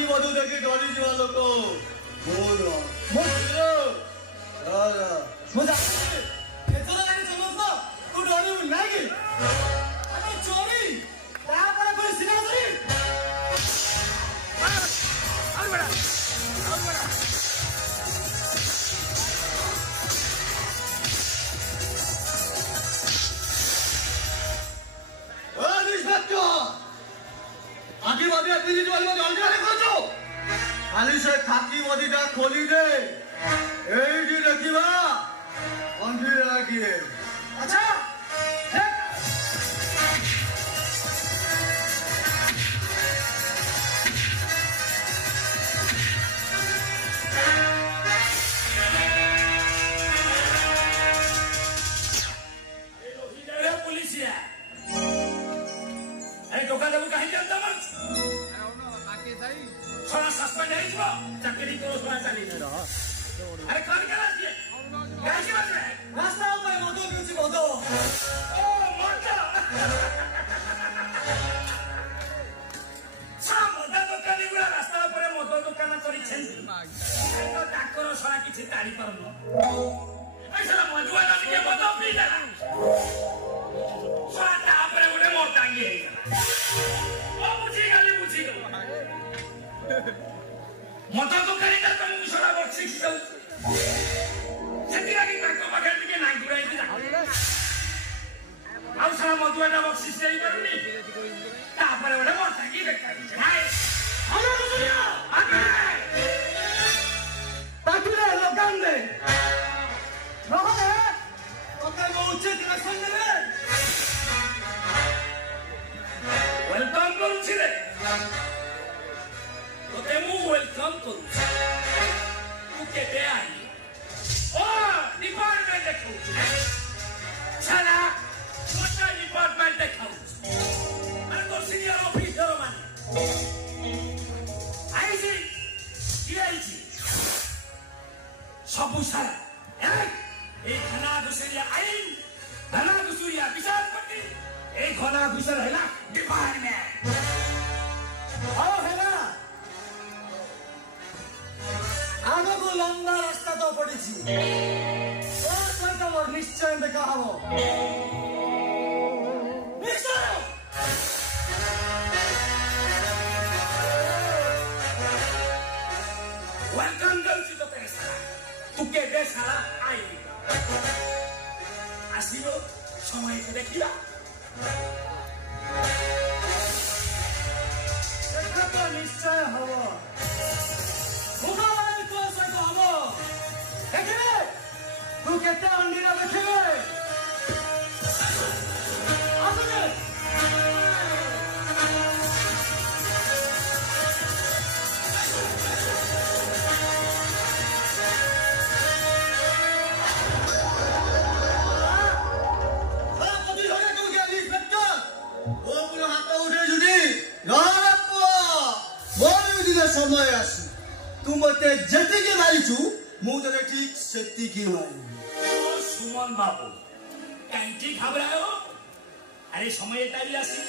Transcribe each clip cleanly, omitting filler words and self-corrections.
खाकी मधु देखी डरी जीवा लोक बोल मुझे एथरा लाइन समझ तू डरी नहीं अरे चोरी ता पर कोई सिनेमा नहीं और बड़ा खाकी मदी अपनी वाली में जल्दी आने खोजो खाली से खाकी मदी का खोली दे एडी रखिबा अंधी लागिए अच्छा पुलिसिया अरे दुकान को कहीं जानता मत थोड़ा सस्पेंड है इसको चक्री को उसमें चली अरे कौन करा दिए कैसी बात है रास्ता पे मधु पीछे मधु ओ मधु सा मधु दुकान गुड़ा रास्ता पर मधु दुकान करी छेंदी तो डाक्टर सरा किछि ताड़ी परनो ऐसा मधु वाला के मधु पी देला सरा तापरे गुडे मोटांगी है ओ बुझी गली मत तो करेगा तुम मुसरा बक्सी जाऊ सेतिरा की ताको पाखे टिके नाइ गुराई दे आउ सारा मधुआटा बक्सी सेई करूनी तापर ओडे मोटा की देखा हाय हेलो मुसरिया आगे ताकुरे लगान दे रहो ओके वो उचित रसन दे वेलकम करू छी रे तो मु वेलकम करू तू केते आई ओ डिपार्टमेंट देखू छला मोटा डिपार्टमेंट देखू अरे तो सीनियर ऑफिसर माने आई जी ये आई जी सबु सारा ए खाना दुसरिया आईन खाना दुसरिया विचारपति ए खाना दुसर हैला डिपार्टमेंट आओ हैला आगो को लंबा रास्ता तो पड़ी छी और सहित मोर निश्चय देखा हबो निश्चय वेलकम गर्ल्स तो पैसा तू के दे सारा आई आसिलो समय से देखिला देखा तो निश्चय हबो मुगाई तो सहित हबो देखिबे तू केते अंडीरा देखिबे आसुने समय आसी तू मते जति के मारिचु मु तने ठीक सेति की मारी ओ सुमन बाबू कांची घबरायो अरे समय तारी आसी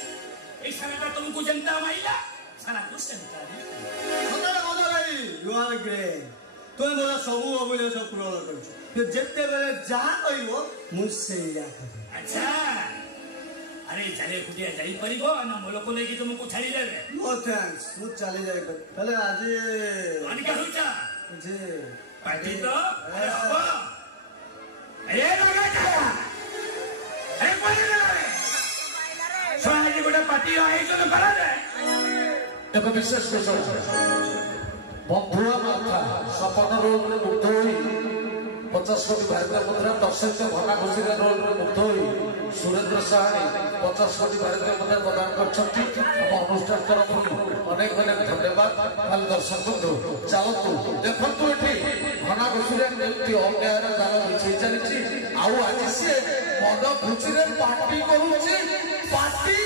ए समय का तुमको जनता माइला सारा कुछ जनता मदर भाई यू आर ग्रेट तो मोला सबु अबले सब पूरा करछु फिर जत्ते बेले जा कहियो मुझसे या अच्छा अरे चले खुदिया जाई परिबो ना मोलो को लेकी तुमको छाड़ी देबे नो थैंक्स मु चली जाय पहले आज अनि का सोचा जी पार्टी तो अरे हबो अरे लगा का अरे कोई नहीं सोना गोटे पार्टी आई तो करा दे एक विशेष विषय बंधुआ माथा सपन रोग में मुक्त हुई 50 कोटी भारतीय मुद्रा दर्शक घना खुशी रोग में मुक्त हुई सुरेंद्र साहानी 50 कोटी भारतीय मुद्रा प्रदान कर अनुष्ठान तरफ अनेक अनेक धन्यवाद खाली दर्शक बंधु चलतु देखु ये घना खुशी अन्याय जाल बिछे चली आज सी मन खुशी पार्टी करुचे पार्टी